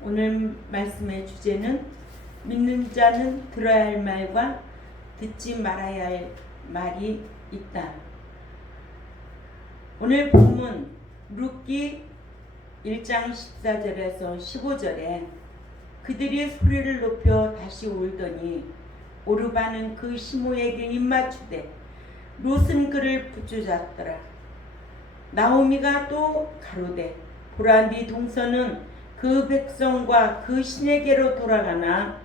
오늘 말씀의 주제는 믿는 자는 들어야 할 말과 듣지 말아야 할 말이 있다. 오늘 본문 룻기 1장 14절에서 15절에 그들이 소리를 높여 다시 울더니 오르바는 그 시므에게 입맞추되 룻은 그를 붙잡더라. 나오미가 또 가로되 보라 네 동서는 그 백성과 그 신에게로 돌아가나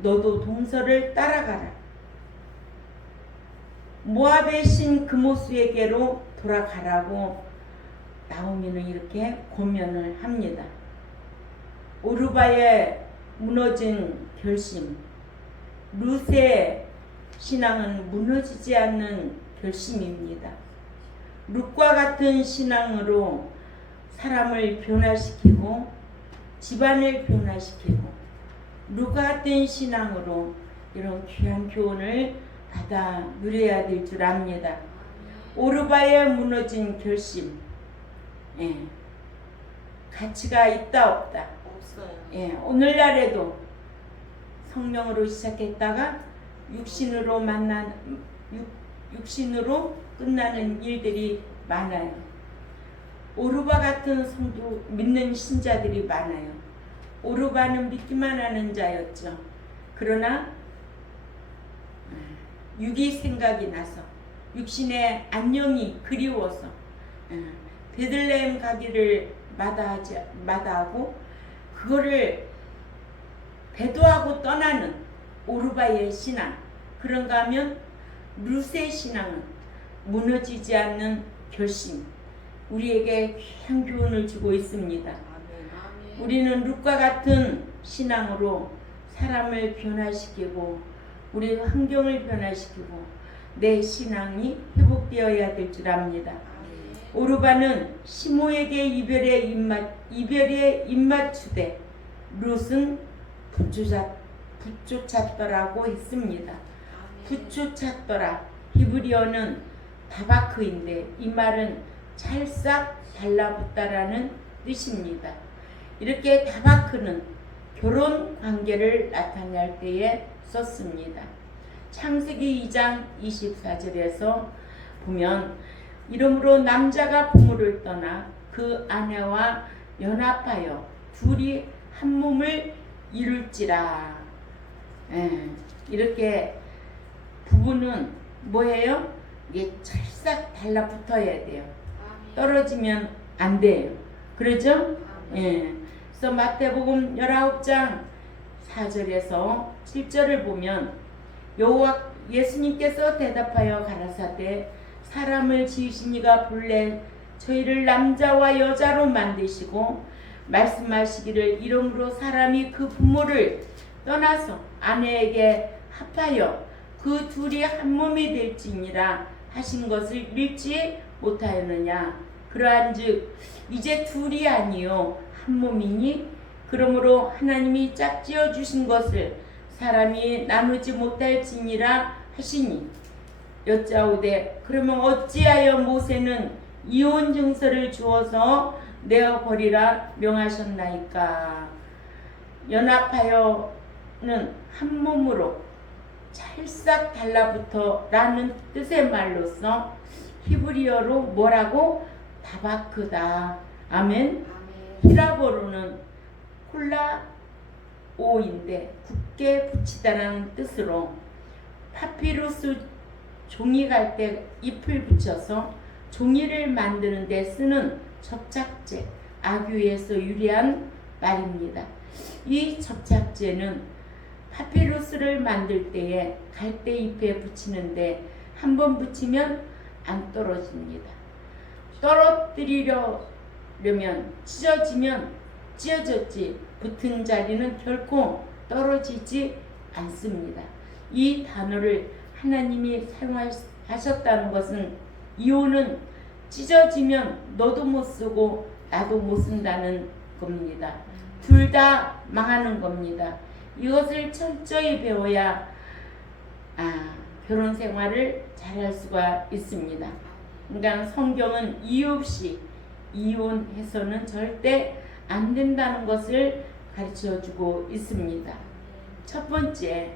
너도 동서를 따라가라. 모압의 신 그모스에게로 돌아가라고 나오미는 이렇게 권면을 합니다. 오르바의 무너진 결심, 룻의 신앙은 무너지지 않는 결심입니다. 룻과 같은 신앙으로 사람을 변화시키고 집안을 변화시키고 룻과 같은 신앙으로 이런 귀한 교훈을 받아 누려야 될 줄 압니다. 오르바의 무너진 결심, 가치가 있다 없다? 없어요. 오늘날에도 성령으로 시작했다가 육신으로 끝나는 일들이 많아요. 오르바 같은 성도 믿는 신자들이 많아요. 오르바는 믿기만 하는 자였죠. 그러나 육이 생각이 나서 육신의 안녕이 그리워서 베들레헴 가기를 마다하고 그거를 배도하고 떠나는 오르바의 신앙. 그런가 하면 룻의 신앙은 무너지지 않는 결심, 우리에게 귀한 교훈을 주고 있습니다. 우리는 룻과 같은 신앙으로 사람을 변화시키고 우리 환경을 변화시키고 내 신앙이 회복되어야 될 줄 압니다. 오르바는 시므에게 이별에 입맞추되 룻은 붙쫓았더라고 했습니다. 붙쫓았더라. 히브리어는 다바크인데 이 말은 찰싹 달라붙다라는 뜻입니다. 이렇게 다바크는 결혼 관계를 나타낼 때에 썼습니다. 창세기 2장 24절에서 보면 이러므로 남자가 부모를 떠나 그 아내와 연합하여 둘이 한 몸을 이룰지라. 이렇게 부부는 뭐예요? 이게 찰싹 달라붙어야 돼요. 떨어지면 안 돼요. 그러죠? 그래서 마태복음 19장 4절에서 7절을 보면 예수님께서 대답하여 가라사대 사람을 지으신 이가 본래 저희를 남자와 여자로 만드시고 말씀하시기를 이러므로 사람이 그 부모를 떠나서 아내에게 합하여 그 둘이 한 몸이 될지니라 하신 것을 읽지 못하였느냐. 그러한즉 이제 둘이 아니요 한 몸이니 그러므로 하나님이 짝지어 주신 것을 사람이 나누지 못할지니라 하시니 여짜오되 그러면 어찌하여 모세는 이혼 증서를 주어서 내어 버리라 명하셨나이까. 연합하여는 한 몸으로 찰싹 달라붙어 라는 뜻의 말로서 히브리어로 뭐라고? 다바크다. 아멘. 히라보로는 콜라오인데 굳게 붙이다라는 뜻으로 파피루스 종이 갈 때 잎을 붙여서 종이를 만드는 데 쓰는 접착제, 아규에서 유래한 말입니다. 이 접착제는 파피루스를 만들 때에 갈대잎에 붙이는데 한번 붙이면 안 떨어집니다. 떨어뜨리려면 찢어졌지 붙은 자리는 결코 떨어지지 않습니다. 이 단어를 하나님이 사용하셨다는 것은 이혼은 찢어지면 너도 못 쓰고 나도 못 쓴다는 겁니다. 둘 다 망하는 겁니다. 이것을 철저히 배워야 결혼 생활을 잘할 수가 있습니다. 그러니까 성경은 이유 없이 이혼해서는 절대 안 된다는 것을 가르쳐주고 있습니다. 첫 번째,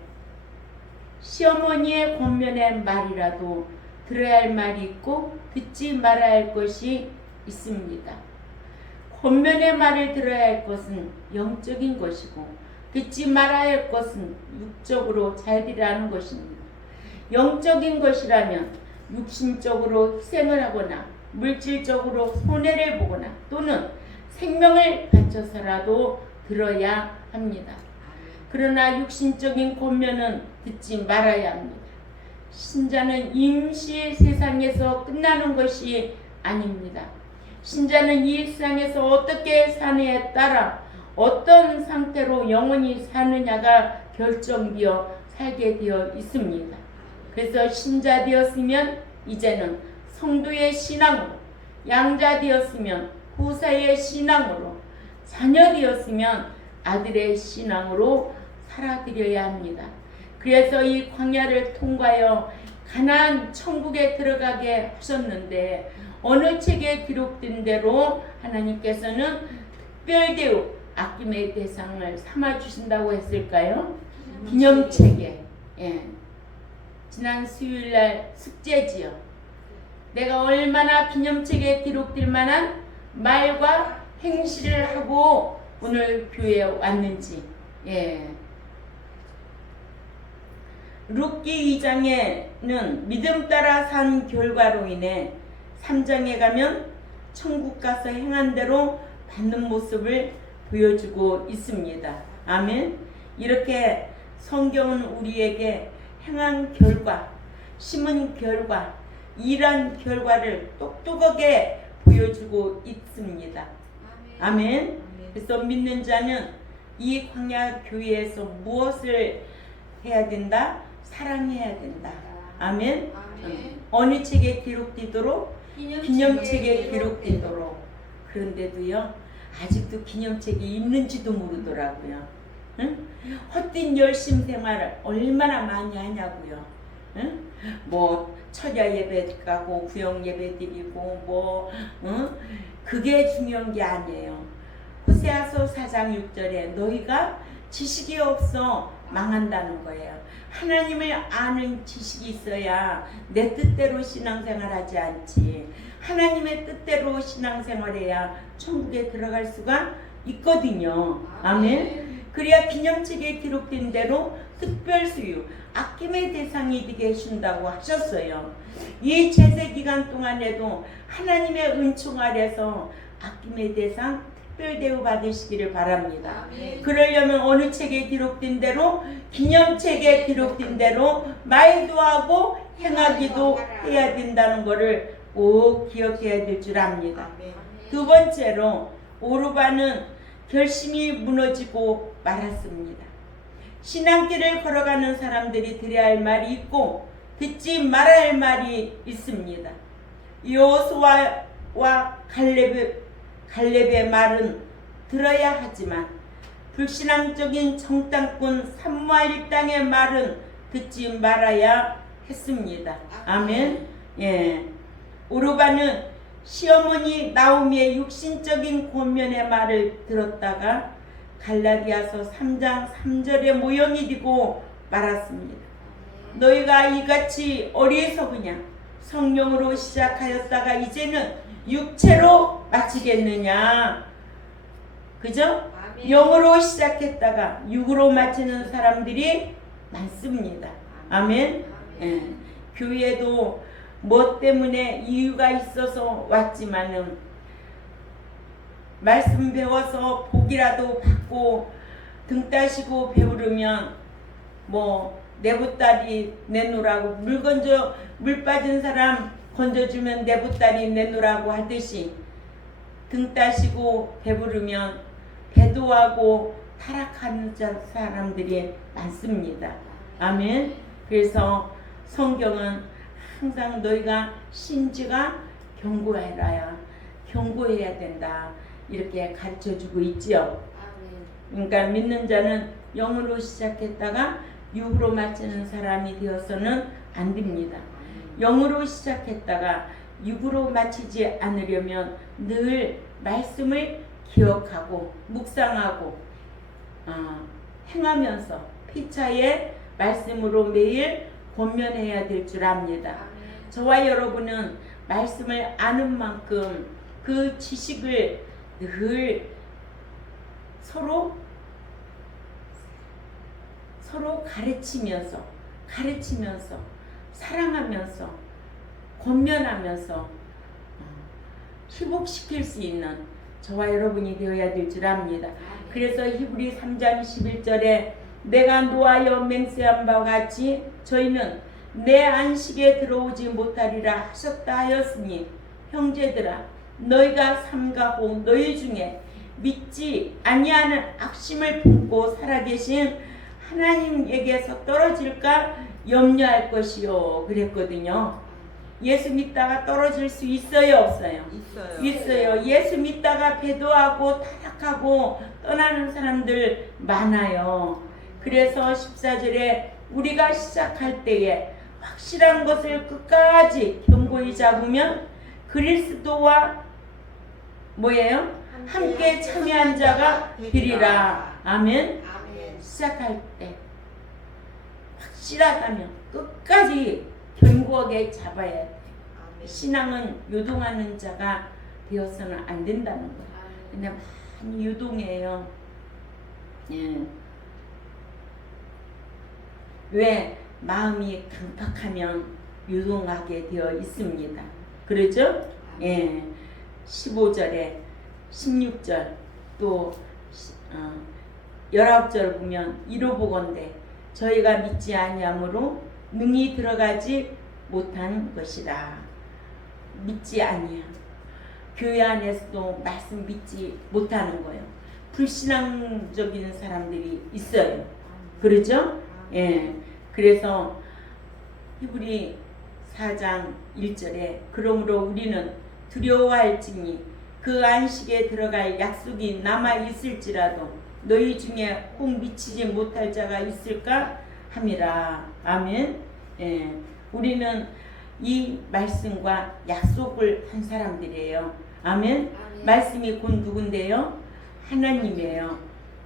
시어머니의 권면의 말이라도 들어야 할 말이 있고 듣지 말아야 할 것이 있습니다. 권면의 말을 들어야 할 것은 영적인 것이고 듣지 말아야 할 것은 육적으로 잘 되라는 것입니다. 영적인 것이라면 육신적으로 희생을 하거나 물질적으로 손해를 보거나 또는 생명을 바쳐서라도 들어야 합니다. 그러나 육신적인 권면은 듣지 말아야 합니다. 신자는 임시 세상에서 끝나는 것이 아닙니다. 신자는 이 세상에서 어떻게 사느냐에 따라 어떤 상태로 영원히 사느냐가 결정되어 살게 되어 있습니다. 그래서 신자 되었으면 이제는 성도의 신앙으로, 양자 되었으면 후사의 신앙으로, 자녀 되었으면 아들의 신앙으로 살아드려야 합니다. 그래서 이 광야를 통과하여 가나안 천국에 들어가게 하셨는데 어느 책에 기록된 대로 하나님께서는 특별대우 아낌의 대상을 삼아 주신다고 했을까요? 기념책에. 예. 지난 수요일날 숙제지요. 내가 얼마나 기념책에 기록될 만한 말과 행실을 하고 오늘 교회에 왔는지. 예. 룻기 2장에는 믿음 따라 산 결과로 인해 3장에 가면 천국 가서 행한 대로 받는 모습을 보여주고 있습니다. 아멘. 이렇게 성경은 우리에게 행한 결과, 심은 결과, 일한 결과를 똑똑하게 보여주고 있습니다. 아멘. 그래서 믿는 자는 이 광야 교회에서 무엇을 해야 된다? 사랑해야 된다. 아멘. 어느 책에 기록되도록? 기념책에 기록되도록. 그런데도요, 아직도 기념책이 있는지도 모르더라고요. 응? 헛된 열심 생활을 얼마나 많이 하냐고요. 응? 뭐 철야 예배 가고 구역 예배 드리고 그게 중요한 게 아니에요. 호세아서 4장 6절에 너희가 지식이 없어 망한다는 거예요. 하나님을 아는 지식이 있어야 내 뜻대로 신앙생활하지 않지. 하나님의 뜻대로 신앙생활해야 천국에 들어갈 수가 있거든요. 아멘. 그래야 기념책에 기록된 대로 특별수유, 아낌의 대상이 되게 해준다고 하셨어요. 이 제세기간 동안에도 하나님의 은총 아래서 아낌의 대상, 특별대우 받으시기를 바랍니다. 그러려면 어느 책에 기록된 대로, 기념책에 기록된 대로 말도 하고 행하기도 해야 된다는 것을 꼭 기억해야 될 줄 압니다. 두 번째로 오르반은 결심이 무너지고 말았습니다. 신앙길을 걸어가는 사람들이 들어야 할 말이 있고 듣지 말아야 할 말이 있습니다. 여호수아와 갈렙의 말은 들어야 하지만 불신앙적인 정탐꾼 삼무할 땅의 말은 듣지 말아야 했습니다. 아멘. 예. 오르반은 시어머니 나오미의 육신적인 권면의 말을 들었다가 갈라디아서 3장 3절의 모형이 되고 말았습니다. 너희가 이같이 어리석으냐? 성령으로 시작하였다가 이제는 육체로 마치겠느냐? 그죠? 영으로 시작했다가 육으로 마치는 사람들이 많습니다. 아멘. 예. 교회도 뭐 때문에 이유가 있어서 왔지만은 말씀 배워서 복이라도 받고 등 따시고 배우르면 뭐 내보따리 내놓으라고 물 빠진 사람 건져주면 내보따리 내놓으라고 하듯이 등 따시고 배부르면 배도하고 타락하는 사람들이 많습니다. 아멘. 그래서 성경은 항상 너희가 신지가 경고해야 된다 이렇게 가르쳐주고 있지요. 그러니까 믿는 자는 영으로 시작했다가 육으로 마치는 사람이 되어서는 안 됩니다. 영으로 시작했다가 육으로 마치지 않으려면 늘 말씀을 기억하고 묵상하고 행하면서 피차의 말씀으로 매일 권면해야 될 줄 압니다. 저와 여러분은 말씀을 아는 만큼 그 지식을 늘 서로 가르치면서 사랑하면서 권면하면서 회복시킬 수 있는 저와 여러분이 되어야 될 줄 압니다. 그래서 히브리 3장 11절에 내가 노하여 맹세한 바와 같이 저희는 내 안식에 들어오지 못하리라 하셨다 하였으니 형제들아 너희가 삼가고 너희 중에 믿지 아니하는 악심을 품고 살아계신 하나님에게서 떨어질까 염려할 것이요 그랬거든요. 예수 믿다가 떨어질 수 있어요 없어요? 있어요. 예수 믿다가 배도하고 타락하고 떠나는 사람들 많아요. 그래서 14절에 우리가 시작할 때에 확실한 것을 끝까지 견고히 잡으면 그리스도와 뭐예요? 함께 참여한 자가 되리라. 아멘. 시작할 때 확실하다면 끝까지 견고하게 잡아야 돼. 신앙은 요동하는 자가 되어서는 안 된다는 거야. 근데 많이 요동해요. 예. 왜? 마음이 강팍하면 요동하게 되어 있습니다. 그러죠? 예. 15절에 16절 또 19절 보면 이로보건대 저희가 믿지 아니하므로 능히 들어가지 못한 것이라. 믿지 아니야. 교회 안에서도 말씀 믿지 못하는 거예요. 불신앙적인 사람들이 있어요. 그러죠? 예. 그래서 히브리 4장 1절에 그러므로 우리는 두려워할지니 그 안식에 들어갈 약속이 남아 있을지라도 너희 중에 혹 미치지 못할 자가 있을까 함이라. 아멘. 예. 우리는 이 말씀과 약속을 한 사람들이에요. 아멘. 말씀이 곧 누군데요? 하나님이에요.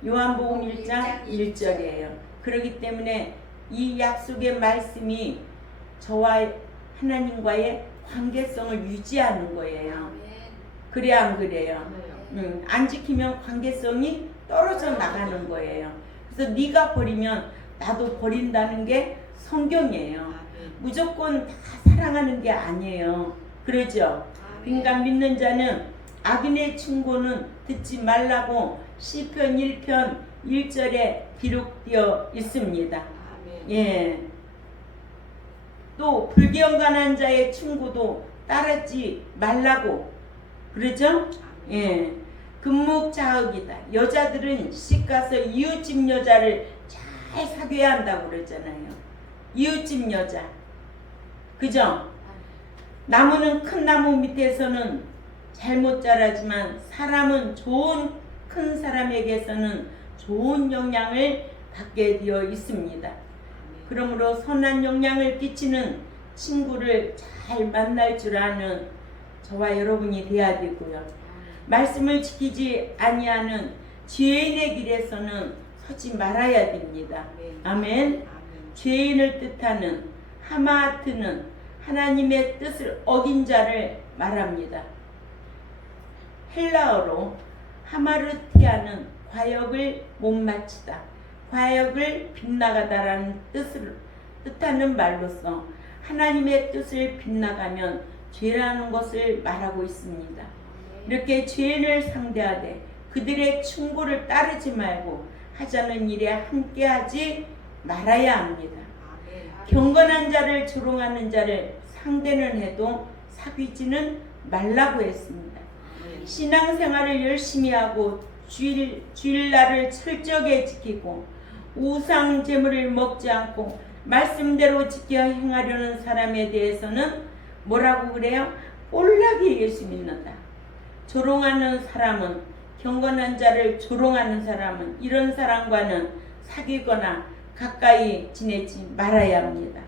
요한복음 1장 1절이에요. 그렇기 때문에 이 약속의 말씀이 저와 하나님과의 관계성을 유지하는 거예요. 그래 안 그래요? 안 지키면 관계성이 떨어져 나가는 거예요. 그래서 네가 버리면 나도 버린다는 게 성경이에요. 무조건 다 사랑하는 게 아니에요. 그러죠? 그러니까 믿는 자는 악인의 충고는 듣지 말라고 시편 1편 1절에 기록되어 있습니다. 예. 또 불경건한 자의 충고도 따르지 말라고 그러죠? 예. 금목자흑이다. 여자들은 시집가서 이웃집 여자를 잘 사귀어야 한다고 그러잖아요. 이웃집 여자. 그죠? 나무는 큰 나무 밑에서는 잘못 자라지만 사람은 좋은 큰 사람에게서는 좋은 영향을 받게 되어 있습니다. 그러므로 선한 영향을 끼치는 친구를 잘 만날 줄 아는 저와 여러분이 되어야 되고요. 말씀을 지키지 아니하는 죄인의 길에서는 서지 말아야 됩니다. 아멘. 죄인을 뜻하는 하마트는 하나님의 뜻을 어긴 자를 말합니다. 헬라어로 하마르티아는 과역을 못 마치다, 과역을 빗나가다라는 뜻을 뜻하는 말로서 하나님의 뜻을 빗나가면 죄라는 것을 말하고 있습니다. 이렇게 죄인을 상대하되 그들의 충고를 따르지 말고 하자는 일에 함께하지 말아야 합니다. 경건한 자를 조롱하는 자를 상대는 해도 사귀지는 말라고 했습니다. 신앙생활을 열심히 하고 주일날을 철저하게 지키고 우상 제물을 먹지 않고 말씀대로 지켜 행하려는 사람에 대해서는 뭐라고 그래요? 꼴락이 예수 믿는다. 조롱하는 사람은, 경건한 자를 조롱하는 사람은 이런 사람과는 사귀거나 가까이 지내지 말아야 합니다.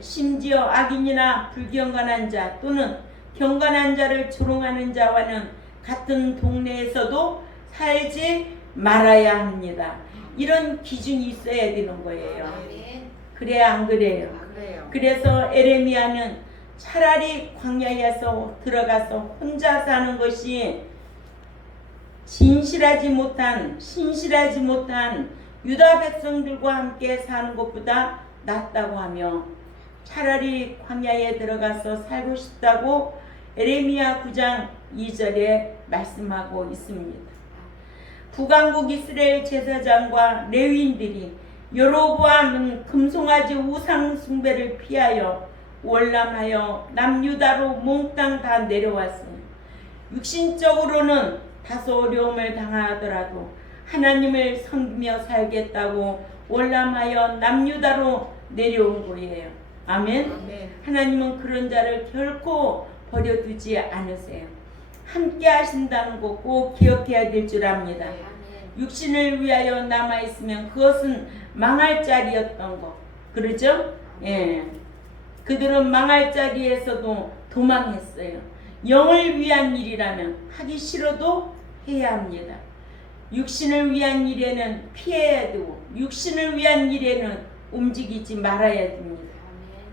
심지어 악인이나 불경건한 자 또는 경건한 자를 조롱하는 자와는 같은 동네에서도 살지 말아야 합니다. 이런 기준이 있어야 되는 거예요. 아멘. 그래야 안 그래요? 그래요. 그래서 에레미야는 차라리 광야에서 들어가서 혼자 사는 것이 신실하지 못한 유다 백성들과 함께 사는 것보다 낫다고 하며 차라리 광야에 들어가서 살고 싶다고 에레미야 9장 2절에 말씀하고 있습니다. 북왕국 이스라엘 제사장과 레위인들이 여로보암은 금송아지 우상 숭배를 피하여 월남하여 남유다로 몽땅 다 내려왔어요. 육신적으로는 다소 어려움을 당하더라도 하나님을 섬기며 살겠다고 월남하여 남유다로 내려온 거예요. 아멘. 아멘. 하나님은 그런 자를 결코 버려두지 않으세요. 함께 하신다는 거 꼭 기억해야 될 줄 압니다. 아멘. 육신을 위하여 남아있으면 그것은 망할 자리였던 거. 그러죠? 예. 그들은 망할 자리에서도 도망했어요. 영을 위한 일이라면 하기 싫어도 해야 합니다. 육신을 위한 일에는 피해야 되고 육신을 위한 일에는 움직이지 말아야 됩니다.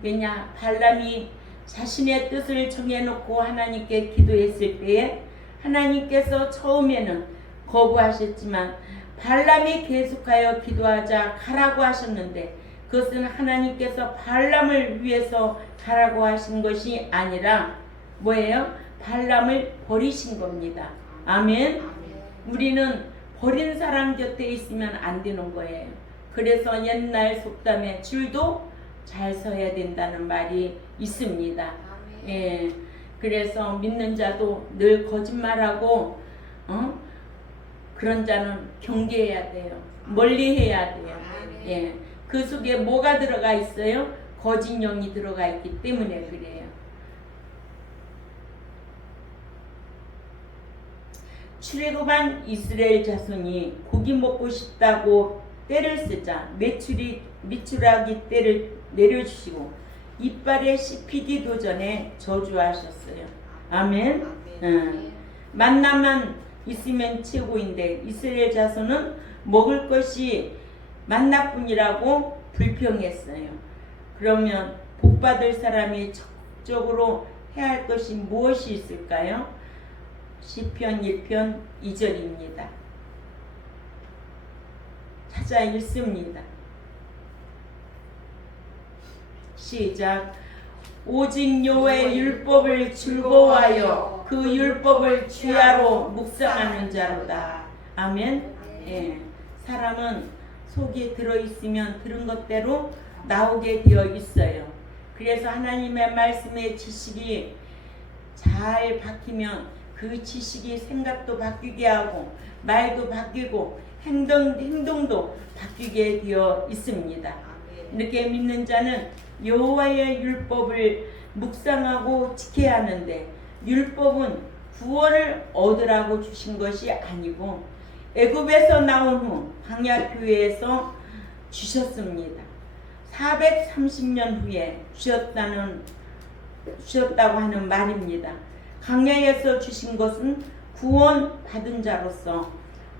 왜냐? 발람이 자신의 뜻을 정해놓고 하나님께 기도했을 때에 하나님께서 처음에는 거부하셨지만 발람이 계속하여 기도하자 가라고 하셨는데 그것은 하나님께서 발람을 위해서 가라고 하신 것이 아니라 뭐예요? 발람을 버리신 겁니다. 아멘. 우리는 버린 사람 곁에 있으면 안 되는 거예요. 그래서 옛날 속담에 줄도 잘 서야 된다는 말이 있습니다. 예. 그래서 믿는 자도 늘 거짓말하고 그런 자는 경계해야 돼요. 멀리해야 돼요. 예. 그 속에 뭐가 들어가 있어요? 거짓 영이 들어가 있기 때문에 그래요. 출애굽한 이스라엘 자손이 고기 먹고 싶다고 때를 쓰자 미추라기 때를 내려주시고 이빨에 씹히기 도전에 저주하셨어요. 아멘. 만나만 있으면 최고인데 이스라엘 자손은 먹을 것이 만나뿐이라고 불평했어요. 그러면 복받을 사람이 적극적으로 해야 할 것이 무엇이 있을까요? 시편 1편 2절입니다. 찾아 읽습니다. 시작. 오직 여호와의 율법을 즐거워하여 그 율법을 주야로 묵상하는 자로다. 아멘. 예. 사람은 속에 들어있으면 들은 것대로 나오게 되어 있어요. 그래서 하나님의 말씀의 지식이 잘 박히면 그 지식이 생각도 바뀌게 하고 말도 바뀌고 행동도 바뀌게 되어 있습니다. 이렇게 믿는 자는 여호와의 율법을 묵상하고 지켜야 하는데 율법은 구원을 얻으라고 주신 것이 아니고 애굽에서 나온 후 광야 교회에서 주셨습니다. 430년 후에 주셨다고 하는 말입니다. 광야에서 주신 것은 구원 받은 자로서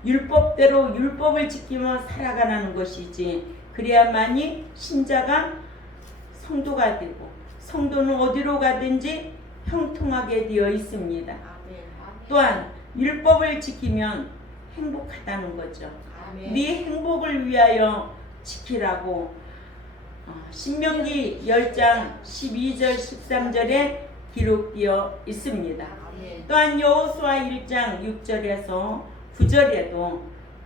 율법대로 율법을 지키며 살아가는 것이지 그래야만이 신자가 성도가 되고 성도는 어디로 가든지 형통하게 되어 있습니다. 또한 율법을 지키면 행복하다는 거죠. 네 행복을 위하여 지키라고 신명기 10장 12절 13절에 기록되어 있습니다. 또한 여호수아 1장 6절에서 9절에도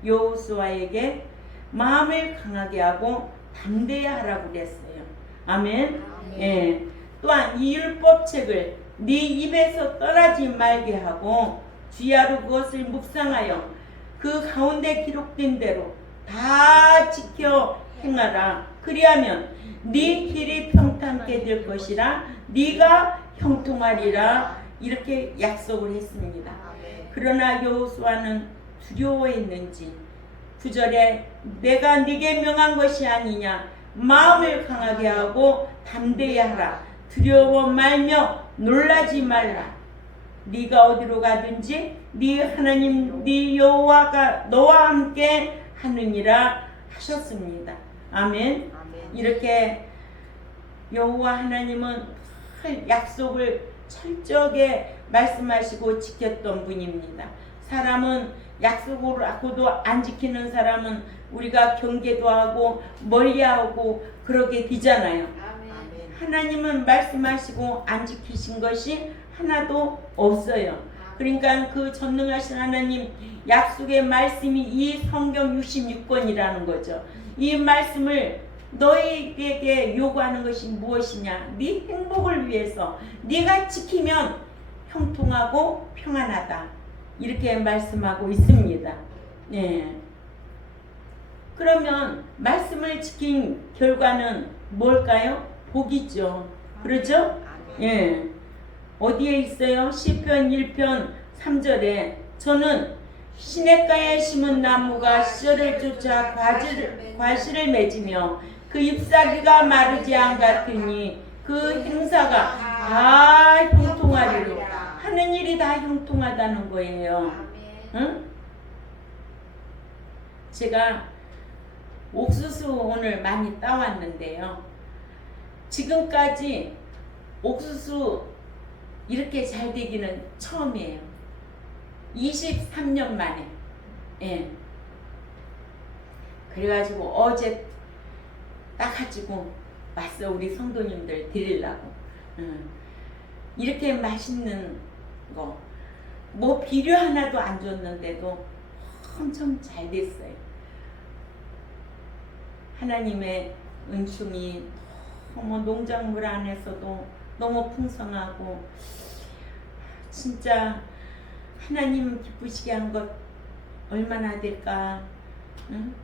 여호수아에게 마음을 강하게 하고 담대해야 하라고 그랬어요. 아멘. 예. 또한 이 율법책을 네 입에서 떠나지 말게 하고 주야로 그것을 묵상하여 그 가운데 기록된 대로 다 지켜 행하라. 그리하면 네 길이 평탄하게 될 것이라 네가 형통하리라. 이렇게 약속을 했습니다. 그러나 여호수아는 두려워했는지 9절에 내가 네게 명한 것이 아니냐 마음을 강하게 하고 담대히 하라. 두려워 말며 놀라지 말라. 네가 어디로 가든지 네 하나님 네 여호와가 너와 함께 하느니라 하셨습니다. 아멘. 아멘. 이렇게 여호와 하나님은 약속을 철저하게 말씀하시고 지켰던 분입니다. 사람은 약속을 하고도 안 지키는 사람은 우리가 경계도 하고 멀리하고 그러게 되잖아요. 아멘. 하나님은 말씀하시고 안 지키신 것이 하나도 없어요. 그러니까 그 전능하신 하나님 약속의 말씀이 이 성경 66권이라는 거죠. 이 말씀을 너희에게 요구하는 것이 무엇이냐? 네 행복을 위해서 네가 지키면 형통하고 평안하다. 이렇게 말씀하고 있습니다. 예. 그러면 말씀을 지킨 결과는 뭘까요? 복이죠. 그렇죠? 예. 어디에 있어요? 시편 1편 3절에 저는 시냇가에 심은 나무가 시절을 쫓아 과실을 맺으며 그 잎사귀가 마르지 않 같으니 그 행사가 다 형통하리로. 하는 일이 다 형통하다는 거예요. 응? 제가 옥수수 오늘 많이 따왔는데요. 지금까지 옥수수 이렇게 잘 되기는 처음이에요. 23년 만에. 예. 그래가지고 어제 따가지고 왔어. 우리 성도님들 드리려고. 이렇게 맛있는 거. 뭐 비료 하나도 안 줬는데도 엄청 잘 됐어요. 하나님의 은총이 너무 농작물 안에서도 너무 풍성하고 진짜 하나님 기쁘시게 한 것 얼마나 될까? 응?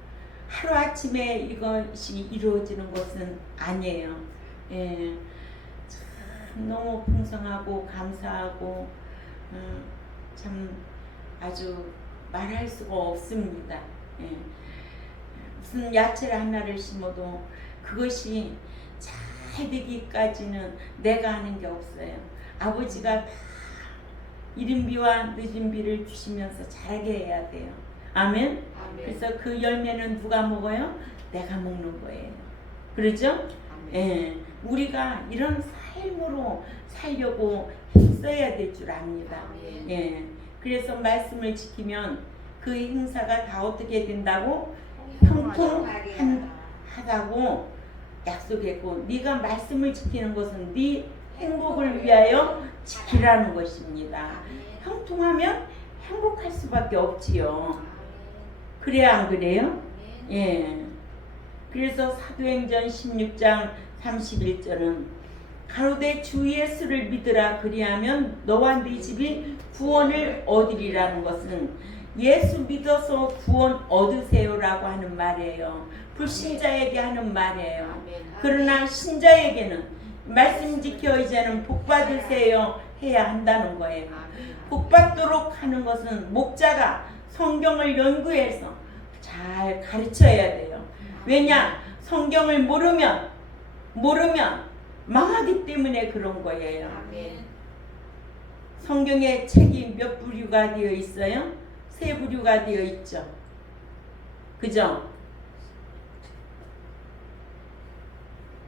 하루아침에 이것이 이루어지는 것은 아니에요. 예. 참 너무 풍성하고 감사하고 참 아주 말할 수가 없습니다. 예. 무슨 야채를 하나를 심어도 그것이 잘 되기까지는 내가 하는 게 없어요. 아버지가 다 이른비와 늦은비를 주시면서 자라게 해야 돼요. 아멘? 그래서 그 열매는 누가 먹어요? 내가 먹는 거예요. 그러죠? 예. 우리가 이런 삶으로 살려고 힘써야 될 줄 압니다. 예. 그래서 말씀을 지키면 그 행사가 다 어떻게 된다고? 형통하다고 약속했고, 네가 말씀을 지키는 것은 네 행복을 위하여 지키라는 것입니다. 형통하면 행복할 수밖에 없지요. 그래야 안 그래요? 예. 그래서 사도행전 16장 31절은 가로되 주 예수를 믿으라 그리하면 너와 네 집이 구원을 얻으리라는 것은 예수 믿어서 구원 얻으세요라고 하는 말이에요. 불신자에게 하는 말이에요. 그러나 신자에게는 말씀 지켜 이제는 복 받으세요 해야 한다는 거예요. 복 받도록 하는 것은 목자가 성경을 연구해서 잘 가르쳐야 돼요. 왜냐? 성경을 모르면 망하기 때문에 그런 거예요. 성경에 책이 몇 부류가 되어 있어요? 3부류가 되어 있죠. 그죠?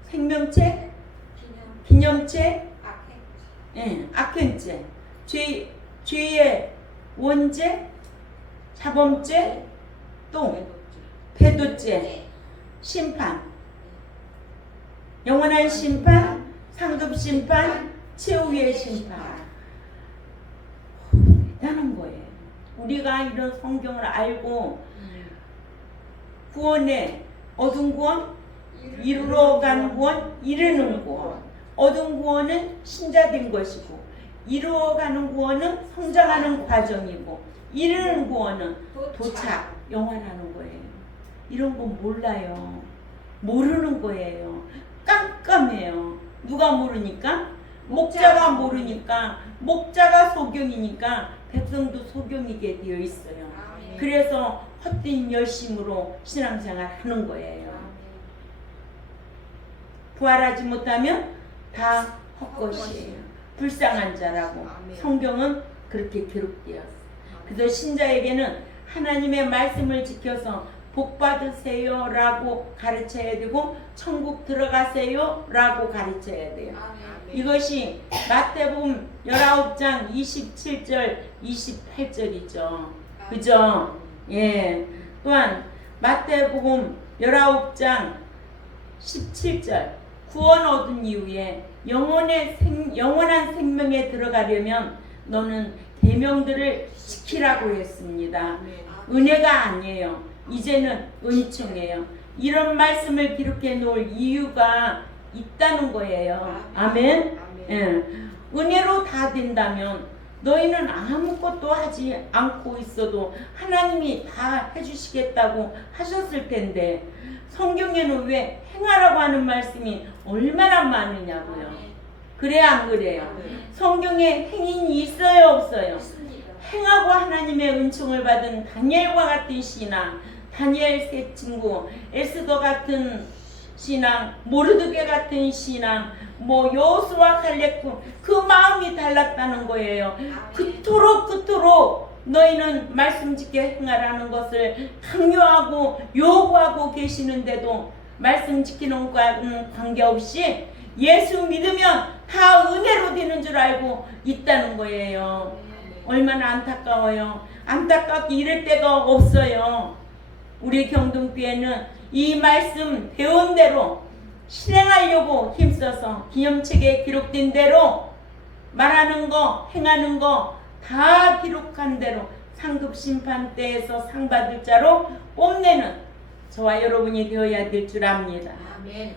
생명책, 기념책, 악행책, 죄의 원죄, 자범죄, 또 배도죄, 심판, 영원한 심판, 상급 심판, 최후의 심판. 대단한 거예요. 우리가 이런 성경을 알고 구원에 얻은 구원, 이루어간 구원, 이르는 구원. 얻은 구원은 신자된 것이고, 이루어가는 구원은 성장하는 과정이고, 이르는 구원은 도착, 영원하는 거예요. 이런 거 몰라요. 모르는 거예요. 깜깜해요. 누가 모르니까? 목자가 모르니까, 목자가 소경이니까 백성도 소경이게 되어 있어요. 그래서 헛된 열심으로 신앙생활 하는 거예요. 부활하지 못하면 다 헛것이에요. 불쌍한 자라고 성경은 그렇게 기록되었어요. 그래서 신자에게는 하나님의 말씀을 지켜서 복 받으세요 라고 가르쳐야 되고 천국 들어가세요 라고 가르쳐야 돼요. 이것이 마태복음 19장 27절 28절이죠. 그죠? 예. 또한 마태복음 19장 17절 구원 얻은 이후에 영원한 생명에 들어가려면 너는 계명들을 지키라고 했습니다. 은혜가 아니에요. 이제는 은총이에요. 이런 말씀을 기록해 놓을 이유가 있다는 거예요. 아멘. 예. 은혜로 다 된다면 너희는 아무것도 하지 않고 있어도 하나님이 다 해주시겠다고 하셨을 텐데 성경에는 왜 행하라고 하는 말씀이 얼마나 많으냐고요. 그래 안 그래요? 성경에 행인이 있어요 없어요? 행하고 하나님의 은총을 받은 다니엘과 같은 신앙, 다니엘 세 친구, 에스더 같은 신앙, 모르드게 같은 신앙, 여호수아 칼렙 그 마음이 달랐다는 거예요. 그토록 너희는 말씀 지켜 행하라는 것을 강요하고 요구하고 계시는데도 말씀 지키는 것과는 관계없이 예수 믿으면 다 은혜로 되는 줄 알고 있다는 거예요. 얼마나 안타까워요. 안타깝게 이럴 데가 없어요. 우리 경동교회는 이 말씀 배운 대로 실행하려고 힘써서 기념책에 기록된 대로 말하는 거 행하는 거 다 기록한 대로 상급 심판대에서 상 받을 자로 뽐내는 저와 여러분이 되어야 될 줄 압니다. 아멘.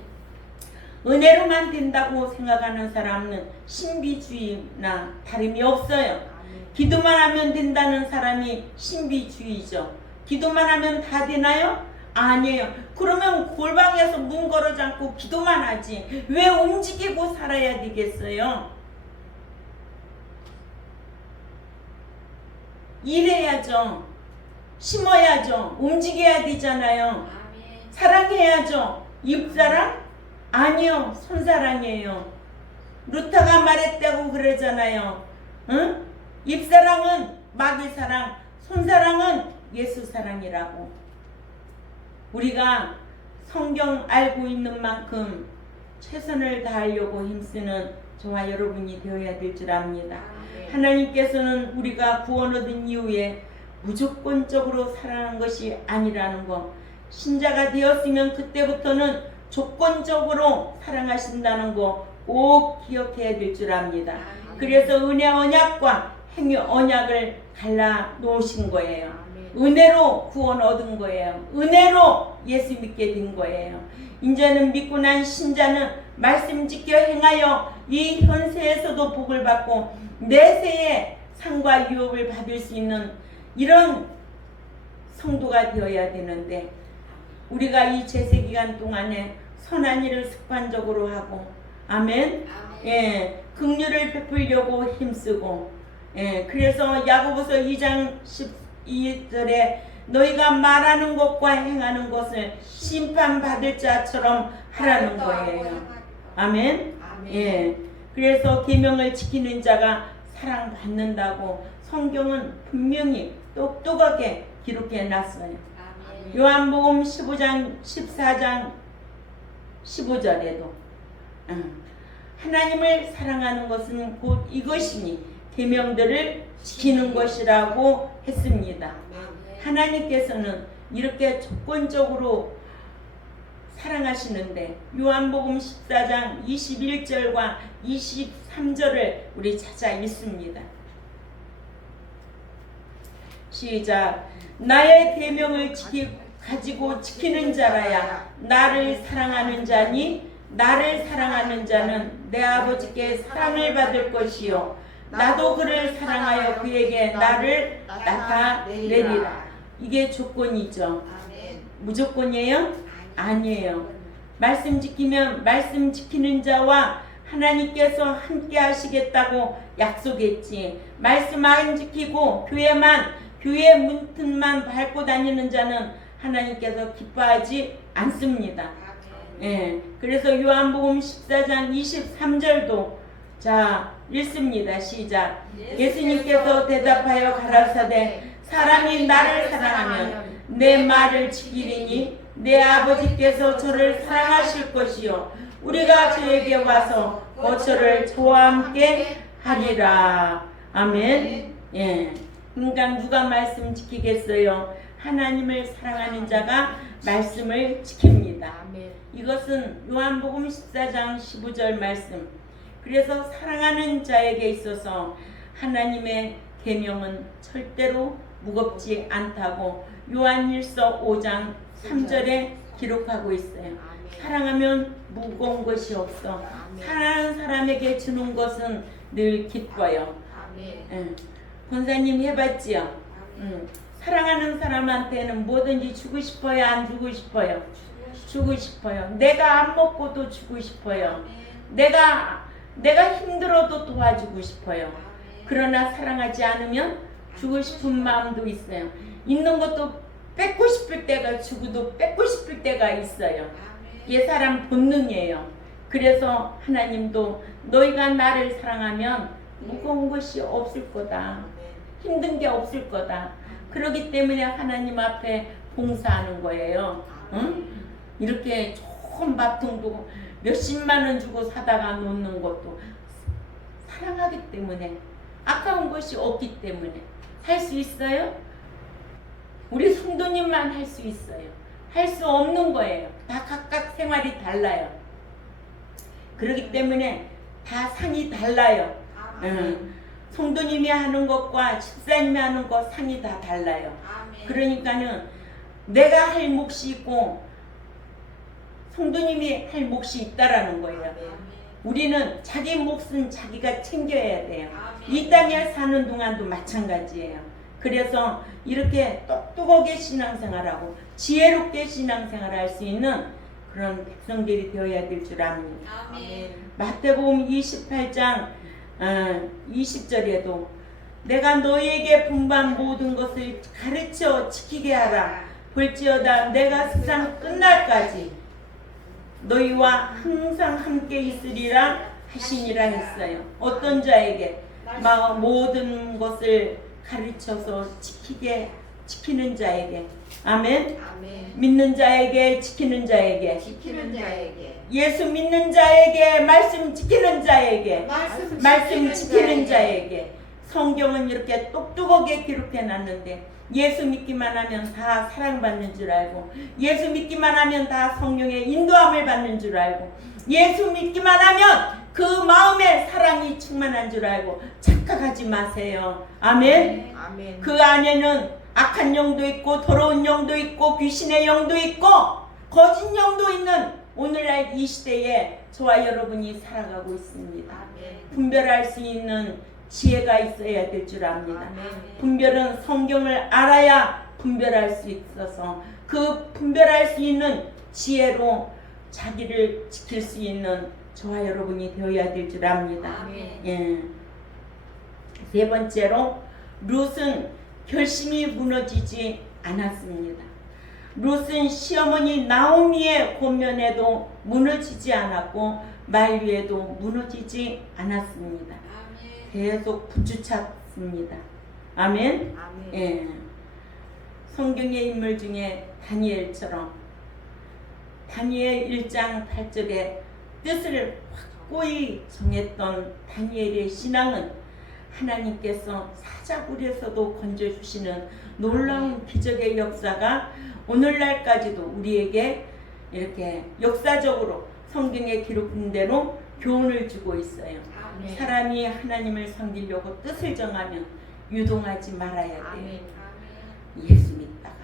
은혜로만 된다고 생각하는 사람은 신비주의나 다름이 없어요. 기도만 하면 된다는 사람이 신비주의죠. 기도만 하면 다 되나요? 아니에요. 그러면 골방에서 문 걸어 잠고 기도만 하지 왜 움직이고 살아야 되겠어요? 일해야죠. 심어야죠. 움직여야 되잖아요. 사랑해야죠. 입사랑? 아니요. 손사랑이에요. 루타가 말했다고 그러잖아요. 응? 입사랑은 마귀사랑, 손사랑은 예수사랑이라고. 우리가 성경 알고 있는 만큼 최선을 다하려고 힘쓰는 저와 여러분이 되어야 될 줄 압니다. 하나님께서는 우리가 구원 얻은 이후에 무조건적으로 살아가는 것이 아니라는 것, 신자가 되었으면 그때부터는 조건적으로 사랑하신다는 거 꼭 기억해야 될 줄 압니다. 그래서 은혜 언약과 행위 언약을 갈라 놓으신 거예요. 은혜로 구원 얻은 거예요. 은혜로 예수 믿게 된 거예요. 이제는 믿고 난 신자는 말씀 지켜 행하여 이 현세에서도 복을 받고 내세에 상과 유업을 받을 수 있는 이런 성도가 되어야 되는데 우리가 이 제세 기간 동안에 선한 일을 습관적으로 하고 아멘. 예, 긍휼을 베풀려고 힘쓰고 그래서 야고보서 2장 12절에 너희가 말하는 것과 행하는 것을 심판받을 자처럼 하라는 거예요. 아멘. 예. 그래서 계명을 지키는 자가 사랑받는다고 성경은 분명히 똑똑하게 기록해 놨어요. 요한복음 15장 14장 15절에도 하나님을 사랑하는 것은 곧 이것이니 계명들을 지키는 것이라고 했습니다. 하나님께서는 이렇게 조건적으로 사랑하시는데 요한복음 14장 21절과 23절을 우리 찾아 읽습니다. 시작. 나의 계명을 가지고 지키는 자라야 나를 사랑하는 자니 나를 사랑하는 자는 내 아버지께 사랑을 받을 것이요 나도 그를 사랑하여 그에게 나를 나타내리라. 이게 조건이죠. 무조건이에요? 아니에요. 말씀 지키면 말씀 지키는 자와 하나님께서 함께 하시겠다고 약속했지. 말씀 안 지키고 교회 문틈만 밟고 다니는 자는 하나님께서 기뻐하지 않습니다. 예. 그래서 요한복음 14장 23절도 자 읽습니다. 시작. 예수님께서 대답하여 가라사대 사람이 나를 사랑하면 내 말을 지키리니 내 아버지께서 저를 사랑하실 것이요 우리가 저에게 와서 저를 저와 함께 하리라. 아멘. 예. 그러니까 누가 말씀 지키겠어요? 하나님을 사랑하는 자가 말씀을 지킵니다. 이것은 요한복음 14장 15절 말씀. 그래서 사랑하는 자에게 있어서 하나님의 계명은 절대로 무겁지 않다고 요한일서 5장 3절에 기록하고 있어요. 사랑하면 무거운 것이 없어. 사랑하는 사람에게 주는 것은 늘 기뻐요. 권사님 해봤지요? 사랑하는 사람한테는 뭐든지 주고 싶어요? 안 주고 싶어요? 주고 싶어요. 내가 안 먹고도 주고 싶어요. 내가 힘들어도 도와주고 싶어요. 그러나 사랑하지 않으면 주고 싶은 마음도 있어요. 있는 것도 뺏고 싶을 때가 주고도 뺏고 싶을 때가 있어요. 이게 사람 본능이에요. 그래서 하나님도 너희가 나를 사랑하면 무거운 것이 없을 거다. 힘든 게 없을 거다. 그렇기 때문에 하나님 앞에 봉사하는 거예요. 응? 이렇게 좋은 밥통도 몇십만 원 주고 사다가 놓는 것도 사랑하기 때문에, 아까운 것이 없기 때문에 할 수 있어요? 우리 성도님만 할 수 있어요. 할 수 없는 거예요. 다 각각 생활이 달라요. 그렇기 때문에 다 상이 달라요. 성도님이 하는 것과 집사님이 하는 것 상이 다 달라요. 그러니까는 내가 할 몫이 있고 성도님이 할 몫이 있다라는 거예요. 우리는 자기 몫은 자기가 챙겨야 돼요. 이 땅에 사는 동안도 마찬가지예요. 그래서 이렇게 똑똑하게 신앙생활하고 지혜롭게 신앙생활을 할 수 있는 그런 백성들이 되어야 될 줄 압니다. 마태복음 28장 20절에도 내가 너희에게 분부한 모든 것을 가르쳐 지키게 하라. 볼지어다 내가 세상 끝날까지 너희와 항상 함께 있으리라 하시니라 했어요. 어떤 자에게? 모든 것을 가르쳐서 지키는 자에게. 아멘. 믿는 자에게, 지키는 자에게. 예수 믿는 자에게, 말씀 지키는 자에게. 말씀 지키는 자에게. 성경은 이렇게 똑똑하게 기록해 놨는데 예수 믿기만 하면 다 사랑받는 줄 알고, 예수 믿기만 하면 다 성령의 인도함을 받는 줄 알고, 예수 믿기만 하면 그 마음에 사랑이 충만한 줄 알고 착각하지 마세요. 아멘. 그 안에는 악한 영도 있고 더러운 영도 있고 귀신의 영도 있고 거짓 영도 있는 오늘날 이 시대에 저와 여러분이 살아가고 있습니다. 분별할 수 있는 지혜가 있어야 될 줄 압니다. 분별은 성경을 알아야 분별할 수 있어서 그 분별할 수 있는 지혜로 자기를 지킬 수 있는 저와 여러분이 되어야 될 줄 압니다. 예. 세 번째로 룻은 결심이 무너지지 않았습니다. 룻은 시어머니 나오미의 권면에도 무너지지 않았고 만류에도 무너지지 않았습니다. 계속 부추찼습니다. 아멘. 예. 성경의 인물 중에 다니엘처럼 다니엘 1장 8절에 뜻을 확고히 정했던 다니엘의 신앙은 하나님께서 사자굴에서도 건져주시는 놀라운 기적의 역사가 오늘날까지도 우리에게 이렇게 역사적으로 성경에 기록된 대로 교훈을 주고 있어요. 사람이 하나님을 섬기려고 뜻을 정하면 유동하지 말아야 돼요. 예수 믿다가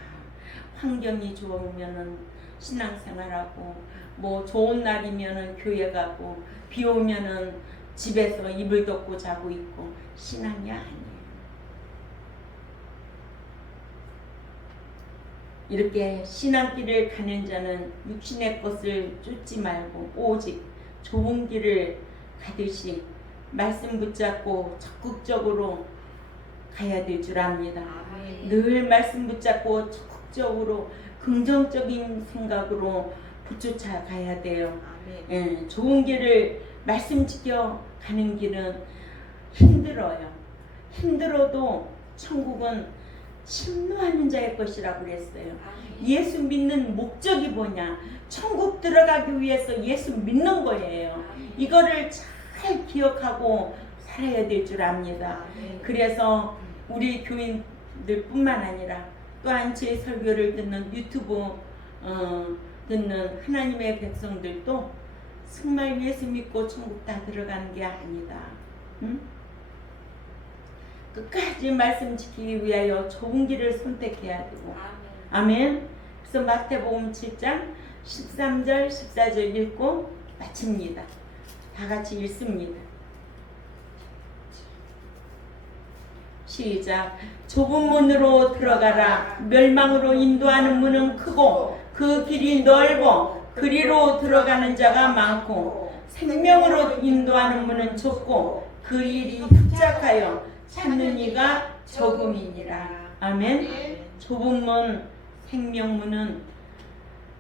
환경이 좋으면은 신앙생활하고, 뭐 좋은 날이면은 교회 가고, 비 오면은 집에서 이불 덮고 자고 있고, 신앙이 아니에요. 이렇게 신앙길을 가는 자는 육신의 것을 쫓지 말고 오직 좋은 길을 가듯이 말씀 붙잡고 적극적으로 가야 될 줄 압니다. 늘 말씀 붙잡고 적극적으로 긍정적인 생각으로 붙여차 가야 돼요. 예, 좋은 길을 말씀 지켜 가는 길은 힘들어요. 힘들어도 천국은 침노하는 자의 것이라고 그랬어요. 예수 믿는 목적이 뭐냐? 천국 들어가기 위해서 예수 믿는 거예요. 이거를 잘 기억하고 살아야 될 줄 압니다. 그래서 우리 교인들뿐만 아니라 또한 제 설교를 듣는 유튜브 듣는 하나님의 백성들도 정말 예수 믿고 천국 다 들어가는 게 아니다. 응? 끝까지 말씀 지키기 위하여 좁은 길을 선택해야 되고. 아멘. 그래서 마태복음 7장 13절 14절 읽고 마칩니다. 다 같이 읽습니다. 시작. 좁은 문으로 들어가라. 멸망으로 인도하는 문은 크고 그 길이 넓어 그리로 들어가는 자가 많고 생명으로 인도하는 문은 좁고 그 일이 협착하여 찾는 이가 적음이니라. 아멘. 좁은 문, 생명문은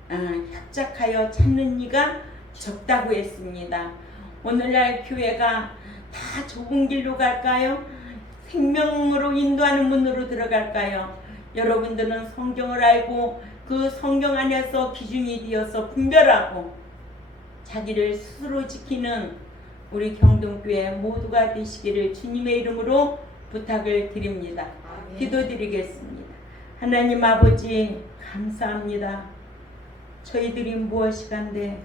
협착하여 찾는 이가 적다고 했습니다. 오늘날 교회가 다 좁은 길로 갈까요? 생명으로 인도하는 문으로 들어갈까요? 여러분들은 성경을 알고 그 성경 안에서 기준이 되어서 분별하고 자기를 스스로 지키는 우리 경동교회 모두가 되시기를 주님의 이름으로 부탁을 드립니다. 기도드리겠습니다. 하나님 아버지 감사합니다. 저희들이 무엇이간데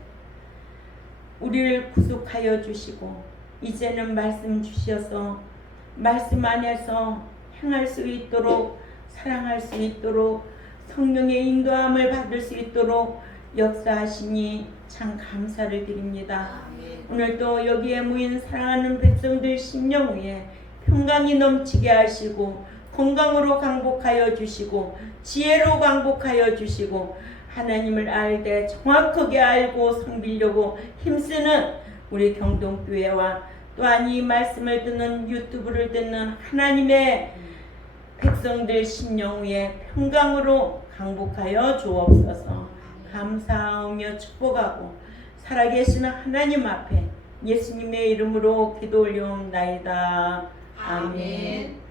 우리를 구속하여 주시고 이제는 말씀 주셔서 말씀 안에서 행할 수 있도록 사랑할 수 있도록 성령의 인도함을 받을 수 있도록 역사하시니 참 감사를 드립니다. 오늘도 여기에 모인 사랑하는 백성들 심령 위에 평강이 넘치게 하시고 건강으로 강복하여 주시고 지혜로 강복하여 주시고 하나님을 알되 정확하게 알고 섬기려고 힘쓰는 우리 경동교회와 또한 이 말씀을 듣는 유튜브를 듣는 하나님의 백성들 심령 위에 평강으로 강복하여 주옵소서. 감사하며 축복하고 살아계시는 하나님 앞에 예수님의 이름으로 기도 올려옵나이다. 아멘.